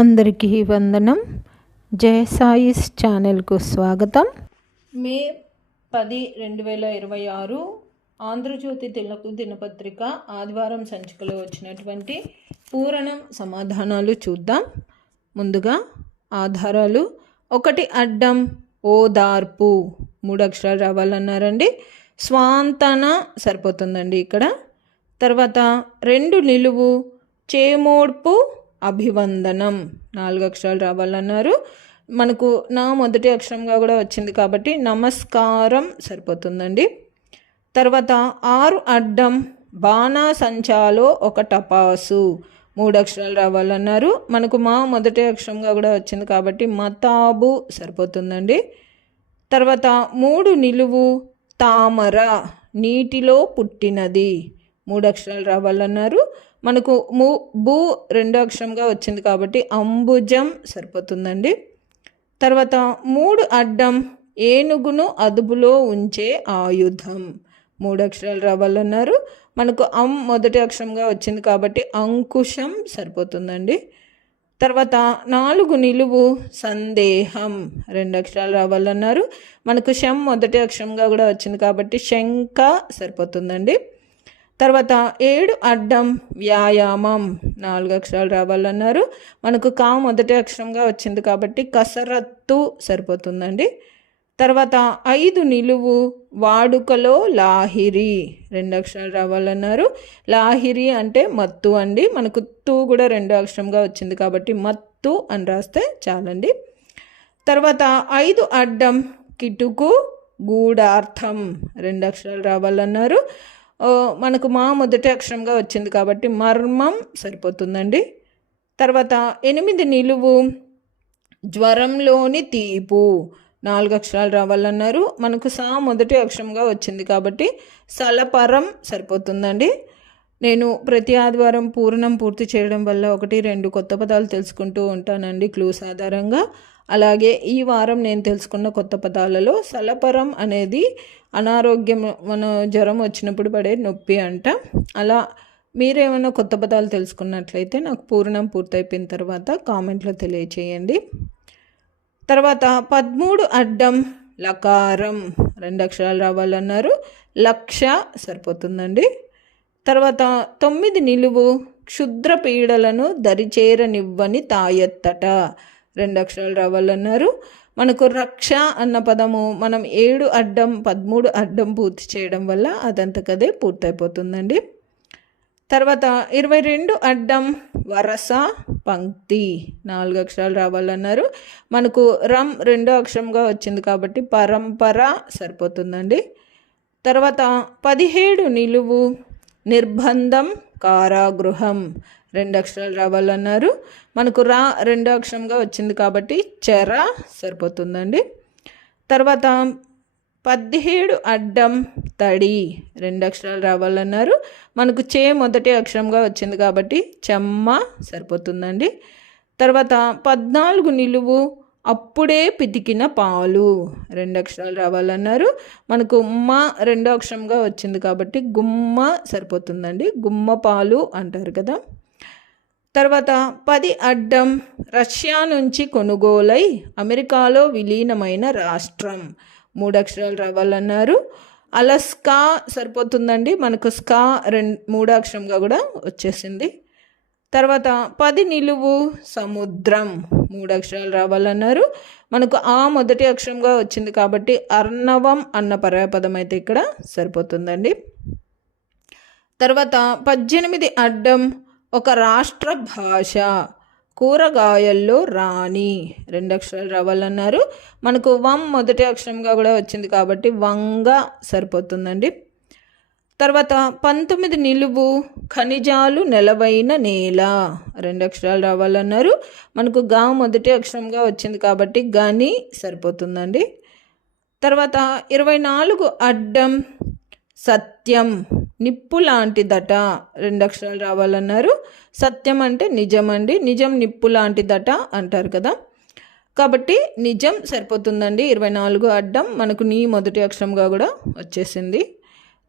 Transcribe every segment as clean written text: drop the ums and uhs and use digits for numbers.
అందరికీ వందనం. జయ సాయిస్ ఛానల్కు స్వాగతం. మే 10, 2026 ఆంధ్రజ్యోతి తెలుగు దినపత్రిక ఆదివారం సంచికలో వచ్చినటువంటి పూరణం సమాధానాలు చూద్దాం. ముందుగా ఆధారాలు. 1 అడ్డం ఓదార్పు 3 అక్షరాలు రావాలన్నారండి. స్వాంతన సరిపోతుందండి ఇక్కడ. తర్వాత 2 నిలువు చేమోడ్పు అభివందనం 4 అక్షరాలు రావాలన్నారు. మనకు నా మొదటి అక్షరంగా కూడా వచ్చింది కాబట్టి నమస్కారం సరిపోతుందండి. తర్వాత 6 అడ్డం బాణాసంచాలో ఒక టపాసు 3 అక్షరాలు రావాలన్నారు. మనకు మా మొదటి అక్షరంగా కూడా వచ్చింది కాబట్టి మతాబు సరిపోతుందండి. తర్వాత 3 నిలువు తామర నీటిలో పుట్టినది 3 అక్షరాలు రావాలన్నారు. మనకు బు 2 అక్షరంగా వచ్చింది కాబట్టి అంబుజం సరిపోతుందండి. తర్వాత 3 అడ్డం ఏనుగును అదుపులో ఉంచే ఆయుధం 3 అక్షరాలు రావాలన్నారు. మనకు మొదటి అక్షరంగా వచ్చింది కాబట్టి అంకుశం సరిపోతుందండి. తర్వాత 4 నిలువు సందేహం 2 అక్షరాలు రావాలన్నారు. మనకు శం మొదటి అక్షరంగా కూడా వచ్చింది కాబట్టి శంక సరిపోతుందండి. తర్వాత 7 అడ్డం వ్యాయామం 4 అక్షరాలు రావాలన్నారు. మనకు కా మొదటి అక్షరంగా వచ్చింది కాబట్టి కసరత్తు సరిపోతుందండి. తర్వాత 5 నిలువు వాడుకలో లాహిరి 2 అక్షరాలు రావాలన్నారు. లాహిరి అంటే మత్తు అండి. మనకు తూ కూడా 2 అక్షరంగా వచ్చింది కాబట్టి మత్తు అని రాస్తే చాలండి. తర్వాత 5 అడ్డం కిటుకు గూఢార్థం 2 అక్షరాలు రావాలన్నారు. మనకు మా మొదటి అక్షరంగా వచ్చింది కాబట్టి మర్మం సరిపోతుందండి. తర్వాత 8 నిలువు జ్వరంలోని తీపు 4 అక్షరాలు రావాలన్నారు. మనకు సా మొదటి అక్షరంగా వచ్చింది కాబట్టి సలపరం సరిపోతుందండి. నేను ప్రతి ఆదివారం పూర్ణం పూర్తి చేయడం వల్ల 1-2 కొత్త పదాలు తెలుసుకుంటూ ఉంటానండి క్లూస్ ఆధారంగా. అలాగే ఈ వారం నేను తెలుసుకున్న కొత్త పదాలలో సలపరం అనేది అనారోగ్యం, మన జ్వరం వచ్చినప్పుడు పడే నొప్పి అంట. అలా మీరేమైనా కొత్త పదాలు తెలుసుకున్నట్లయితే నాకు పూర్ణం పూర్తయిపోయిన తర్వాత కామెంట్లో తెలియచేయండి. తర్వాత 13 అడ్డం లకారం 2 అక్షరాలు రావాలన్నారు. లక్ష సరిపోతుందండి. తర్వాత 9 నిలువు క్షుద్ర పీడలను దరిచేరనివ్వని తాయెత్తట 2 అక్షరాలు రావాలన్నారు. మనకు రక్ష అన్న పదము మనం 7 అడ్డం 13 అడ్డం పూర్తి చేయడం వల్ల అదంతకదే పూర్తయిపోతుందండి. తర్వాత 22 అడ్డం వరస పంక్తి 4 అక్షరాలు రావాలన్నారు. మనకు రం 2 అక్షరంగా వచ్చింది కాబట్టి పరంపర సరిపోతుందండి. తర్వాత 17 నిలువు నిర్బంధం కారాగృహం 2 అక్షరాలు రావాలన్నారు. మనకు రా 2 అక్షరంగా వచ్చింది కాబట్టి చెర సరిపోతుందండి. తర్వాత 17 అడ్డం తడి 2 అక్షరాలు రావాలన్నారు. మనకు చే మొదటి అక్షరంగా వచ్చింది కాబట్టి చెమ్మ సరిపోతుందండి. తర్వాత 14 నిలువు అప్పుడే పితికిన పాలు 2 అక్షరాలు రావాలన్నారు. మనకు ఉమ్మ 2 అక్షరంగా వచ్చింది కాబట్టి గుమ్మ సరిపోతుందండి. గుమ్మ పాలు అంటారు కదా. తర్వాత 10 అడ్డం రష్యా నుంచి కొనుగోలై అమెరికాలో విలీనమైన రాష్ట్రం 3 అక్షరాలు రావాలన్నారు. అలస్కా సరిపోతుందండి. మనకు స్కా 3 అక్షరంగా కూడా వచ్చేసింది. తర్వాత 10 నిలువు సముద్రం 3 అక్షరాలు రావాలన్నారు. మనకు ఆ మొదటి అక్షరంగా వచ్చింది కాబట్టి అర్ణవం అన్న పర్యాపదం అయితే ఇక్కడ సరిపోతుందండి. తర్వాత 18 అడ్డం ఒక రాష్ట్ర భాష కూరగాయల్లో రాణి 2 అక్షరాలు రావాలన్నారు. మనకు వం మొదటి అక్షరంగా కూడా వచ్చింది కాబట్టి వంగ సరిపోతుందండి. తర్వాత 19 నిలువు ఖనిజాలు నెలవైన నేల 2 అక్షరాలు రావాలన్నారు. మనకు గా మొదటి అక్షరంగా వచ్చింది కాబట్టి గని సరిపోతుందండి. తర్వాత 24 అడ్డం సత్యం నిప్పు లాంటిదట 2 అక్షరాలు రావాలన్నారు. సత్యం అంటే నిజం అండి. నిజం నిప్పు లాంటిదట అంటారు కదా, కాబట్టి నిజం సరిపోతుందండి. 24 అడ్డం మనకు నీ మొదటి అక్షరంగా కూడా వచ్చేసింది.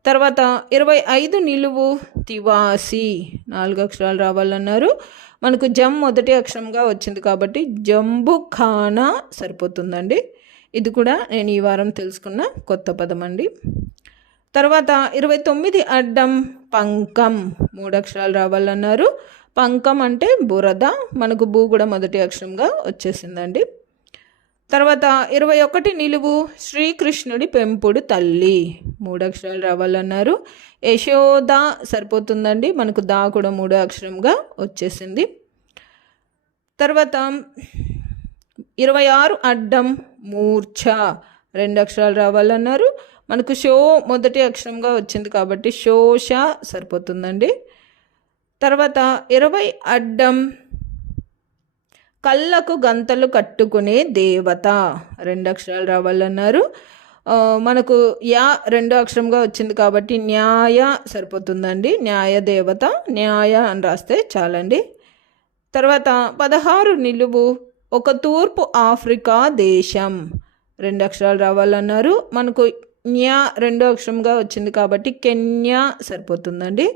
తర్వాత 25 నిలువు తివాసి 4 అక్షరాలు రావాలన్నారు. మనకు జమ్ మొదటి అక్షరంగా వచ్చింది కాబట్టి జంబు ఖానా సరిపోతుందండి. ఇది కూడా నేను ఈ వారం తెలుసుకున్న కొత్త పదం అండి. తర్వాత 29 అడ్డం పంకం 3 అక్షరాలు రావాలన్నారు. పంకం అంటే బురద, మనకు బూ కూడా మొదటి అక్షరంగా వచ్చేసిందండి. తర్వాత 21 నిలువు శ్రీకృష్ణుడి పెంపుడు తల్లి 3 అక్షరాలు రావాలన్నారు. యశోద సరిపోతుందండి, మనకు దా కూడా 3 అక్షరంగా వచ్చేసింది. తర్వాత 26 అడ్డం మూర్ఛ 2 అక్షరాలు రావాలన్నారు. మనకు షో మొదటి అక్షరంగా వచ్చింది కాబట్టి శోష సరిపోతుందండి. తర్వాత 20 అడ్డం కళ్ళకు గంతలు కట్టుకునే దేవత 2 అక్షరాలు రావాలన్నారు. మనకు యా 2 అక్షరంగా వచ్చింది కాబట్టి న్యాయ సరిపోతుందండి. న్యాయ దేవత, న్యాయ అని రాస్తే చాలండి. తర్వాత 16 నిలువు ఒక తూర్పు ఆఫ్రికా దేశం 2 అక్షరాలు రావాలన్నారు. మనకు న్యా 2 అక్షరంగా వచ్చింది కాబట్టి కెన్యా సరిపోతుందండి.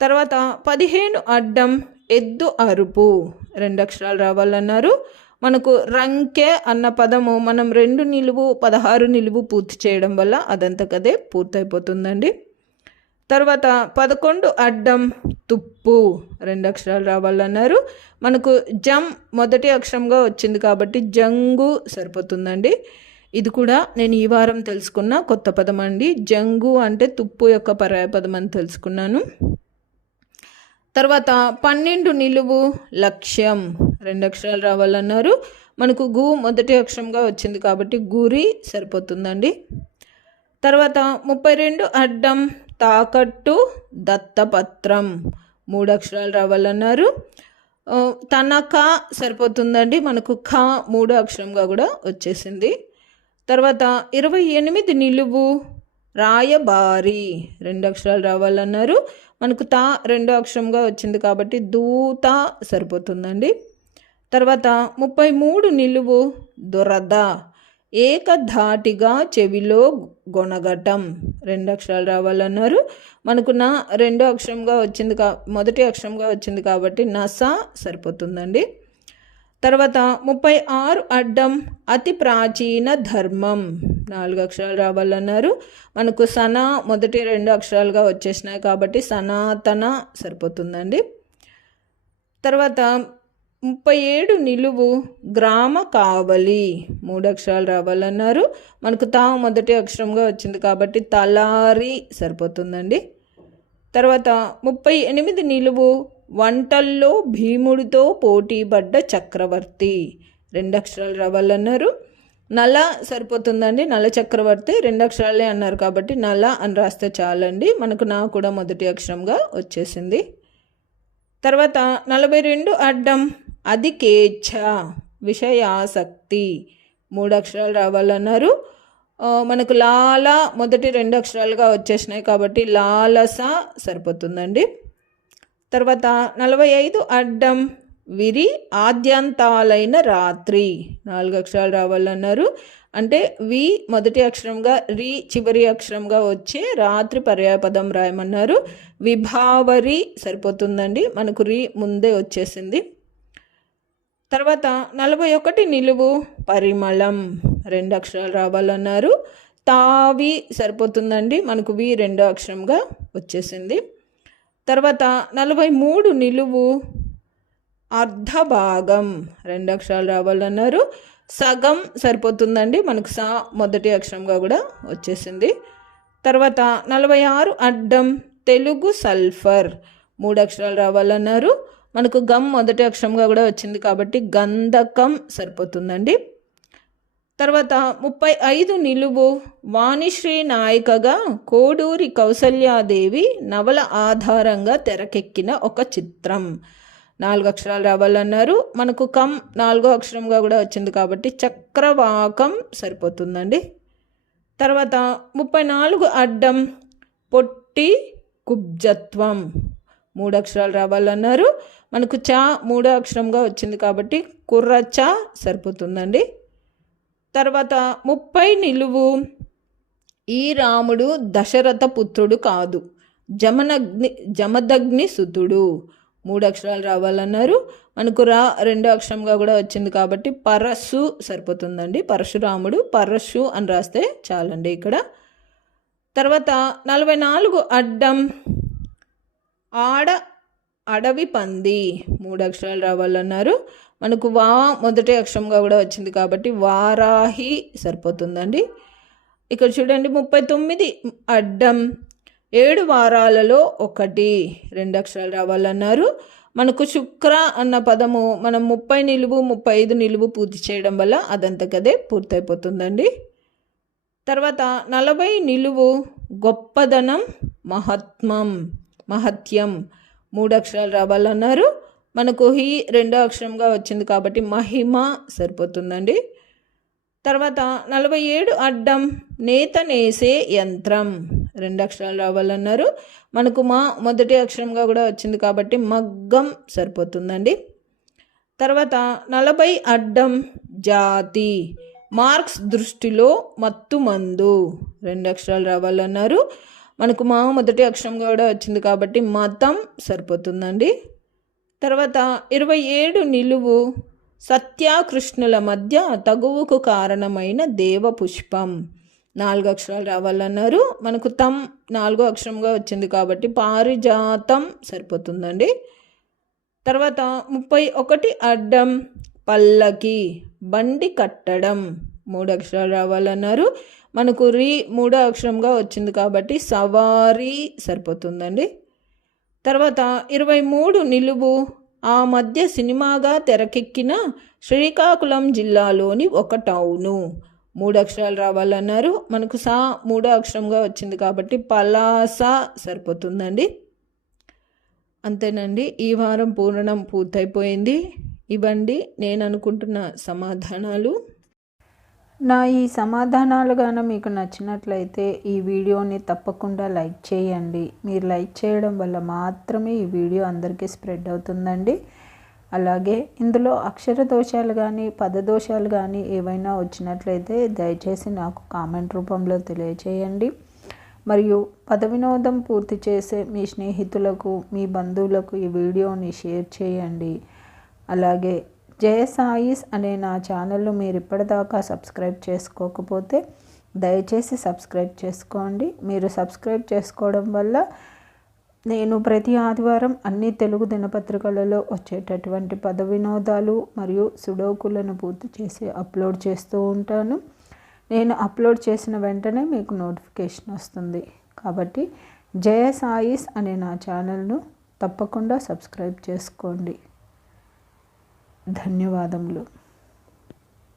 తర్వాత 15 అడ్డం ఎద్దు అరుపు 2 అక్షరాలు రావాలన్నారు. మనకు రంకె అన్న పదము మనం 2 నిలువు 16 నిలువు పూర్తి చేయడం వల్ల అదంతకదే పూర్తయిపోతుందండి. తర్వాత 11 అడ్డం తుప్పు 2 అక్షరాలు రావాలన్నారు. మనకు జమ్ మొదటి అక్షరంగా వచ్చింది కాబట్టి జంగు సరిపోతుందండి. ఇది కూడా నేను ఈ వారం తెలుసుకున్న కొత్త పదం అండి. జంగు అంటే తుప్పు యొక్క పర్యాయపదం అని తెలుసుకున్నాను. తర్వాత 12 నిలువు లక్ష్యం 2 అక్షరాలు రావాలన్నారు. మనకు గు మొదటి అక్షరంగా వచ్చింది కాబట్టి గురి సరిపోతుందండి. తర్వాత 32 అడ్డం తాకట్టు దత్తపత్రం 3 అక్షరాలు రావాలన్నారు. తనఖా సరిపోతుందండి, మనకు ఖా 3 అక్షరంగా కూడా వచ్చేసింది. తర్వాత 28 నిలువు రాయబారి 2 అక్షరాలు రావాలన్నారు. మనకు తా 2 అక్షరంగా వచ్చింది కాబట్టి దూత సరిపోతుందండి. తర్వాత 33 నిలువు దురద ఏకధాటిగా చెవిలో గొనగటం 2 అక్షరాలు రావాలన్నారు. మనకు నా 2 అక్షరంగా వచ్చింది మొదటి అక్షరంగా వచ్చింది కాబట్టి నస సరిపోతుందండి. తర్వాత 36 అడ్డం అతి ప్రాచీన ధర్మం 4 అక్షరాలు రావాలన్నారు. మనకు సనా మొదటి 2 అక్షరాలుగా వచ్చేసినాయి కాబట్టి సనాతన సరిపోతుందండి. తర్వాత 37 నిలువు గ్రామ కావలి 3 అక్షరాలు రావాలన్నారు. మనకు తా మొదటి అక్షరంగా వచ్చింది కాబట్టి తలారి సరిపోతుందండి. తర్వాత 38 నిలువు వంటల్లో భీముడితో పోటీపడ్డ చక్రవర్తి 2 అక్షరాలు రావాలన్నారు. నల సరిపోతుందండి, నల చక్రవర్తి 2 అక్షరాలే అన్నారు కాబట్టి నల అని రాస్తే చాలండి. మనకు నా కూడా మొదటి అక్షరంగా వచ్చేసింది. తర్వాత 42 అడ్డం అధికేచ్ఛ విషయాసక్తి 3 అక్షరాలు రావాలన్నారు. మనకు లాల మొదటి 2 అక్షరాలుగా వచ్చేసినాయి కాబట్టి లాలస సరిపోతుందండి. తర్వాత 45 అడ్డం విరి ఆద్యంతాలైన రాత్రి 4 అక్షరాలు రావాలన్నారు. అంటే వి మొదటి అక్షరంగా రి చివరి అక్షరంగా వచ్చి రాత్రి పర్యాయపదం రాయమన్నారు. విభావరి సరిపోతుందండి, మనకు రి ముందే వచ్చేసింది. తర్వాత 41 నిలువు పరిమళం 2 అక్షరాలు రావాలన్నారు. తావి సరిపోతుందండి, మనకు వి 2 అక్షరంగా వచ్చేసింది. తర్వాత 43 నిలువు అర్ధభాగం 2 అక్షరాలు రావాలన్నారు. సగం సరిపోతుందండి, మనకు సా మొదటి అక్షరంగా కూడా వచ్చేసింది. తర్వాత 46 అడ్డం తెలుగు సల్ఫర్ 3 అక్షరాలు రావాలన్నారు. మనకు గమ్ మొదటి అక్షరంగా కూడా వచ్చింది కాబట్టి గంధకం సరిపోతుందండి. తర్వాత 35 నిలువు వాణిశ్రీ నాయికగా కోడూరి కౌసల్యాదేవి నవల ఆధారంగా తెరకెక్కిన ఒక చిత్రం 4 అక్షరాలు రావాలన్నారు. మనకు కం 4 అక్షరంగా కూడా వచ్చింది కాబట్టి చక్రవాకం సరిపోతుందండి. తర్వాత 34 అడ్డం పొట్టి కుబ్జత్వం 3 అక్షరాలు రావాలన్నారు. మనకు చా 3 అక్షరంగా వచ్చింది కాబట్టి కుర్రచ సరిపోతుందండి. తర్వాత 30 నిలువు ఈ రాముడు దశరథ పుత్రుడు కాదు, జమదగ్ని సుతుడు. 3 అక్షరాలు రావాలన్నారు. మనకు రెండో అక్షరంగా కూడా వచ్చింది కాబట్టి పరశు సరిపోతుందండి. పరశురాముడు, పరశు అని రాస్తే చాలండి ఇక్కడ. తర్వాత 44 అడ్డం అడవి పంది. 3 అక్షరాలు రావాలన్నారు. మనకు మొదటి అక్షరంగా కూడా వచ్చింది కాబట్టి వారాహి సరిపోతుందండి. ఇక్కడ చూడండి 39 అడ్డం 7 వారాలలో 1. 2 అక్షరాలు రావాలన్నారు. మనకు శుక్ర అన్న పదము మనం 30 నిలువు 35 నిలువు పూర్తి చేయడం వల్ల అదంతకదే పూర్తయిపోతుందండి. తర్వాత 40 నిలువు గొప్పదనం మహత్యం. 3 అక్షరాలు రావాలన్నారు. మనకు రెండో అక్షరంగా వచ్చింది కాబట్టి మహిమ సరిపోతుందండి. తర్వాత 47 అడ్డం నేత నేసే యంత్రం. 2 అక్షరాలు రావాలన్నారు. మనకు మొదటి అక్షరంగా కూడా వచ్చింది కాబట్టి మగ్గం సరిపోతుందండి. తర్వాత 40 అడ్డం జాతి. మార్క్స్ దృష్టిలో మత్తుమందు. 2 అక్షరాలు రావాలన్నారు. మనకు మొదటి అక్షరంగా కూడా వచ్చింది కాబట్టి మతం సరిపోతుందండి. తర్వాత 27 నిలువు సత్యాకృష్ణుల మధ్య తగువుకు కారణమైన దేవపుష్పం. 4 అక్షరాలు రావాలన్నారు. మనకు 4వ అక్షరంగా వచ్చింది కాబట్టి పారిజాతం సరిపోతుందండి. తర్వాత 31 అడ్డం పల్లకి బండి కట్టడం. 3 అక్షరాలు రావాలన్నారు. మనకు 3వ అక్షరంగా వచ్చింది కాబట్టి సవారీ సరిపోతుందండి. తర్వాత 23 నిలువు ఆ మధ్య సినిమాగా తెరకెక్కిన శ్రీకాకుళం జిల్లాలోని ఒక టౌను. 3 అక్షరాలు రావాలన్నారు. మనకు 3వ అక్షరంగా వచ్చింది కాబట్టి పలాస సరిపోతుందండి. అంతేనండి. ఈ వారం పూర్తయిపోయింది. ఇవ్వండి నేను అనుకుంటున్న సమాధానాలు. నా ఈ సమాధానాలు గాన మీకు నచ్చినట్లయితే ఈ వీడియోని తప్పకుండా లైక్ చేయండి. మీరు లైక్ చేయడం వల్ల మాత్రమే ఈ వీడియో అందరికీ స్ప్రెడ్ అవుతుందండి. అలాగే ఇందులో అక్షర దోషాలు కానీ పదదోషాలు కానీ ఏవైనా వచ్చినట్లయితే దయచేసి నాకు కామెంట్ రూపంలో తెలియచేయండి. మరియు పద వినోదం పూర్తి చేసే మీ స్నేహితులకు మీ బంధువులకు ఈ వీడియోని షేర్ చేయండి. అలాగే జయ సాయిస్ అనే నా ఛానల్ను మీరు ఇప్పటిదాకా సబ్స్క్రైబ్ చేసుకోకపోతే దయచేసి సబ్స్క్రైబ్ చేసుకోండి. మీరు సబ్స్క్రైబ్ చేసుకోవడం వల్ల నేను ప్రతి ఆదివారం అన్ని తెలుగు దినపత్రికలలో వచ్చేటటువంటి పద వినోదాలు మరియు సుడోకులను పూర్తి చేసి అప్లోడ్ చేస్తూ ఉంటాను. నేను అప్లోడ్ చేసిన వెంటనే మీకు నోటిఫికేషన్ వస్తుంది. కాబట్టి జయ సాయిస్ అనే నా ఛానల్ను తప్పకుండా సబ్స్క్రైబ్ చేసుకోండి. ధన్యవాదములు.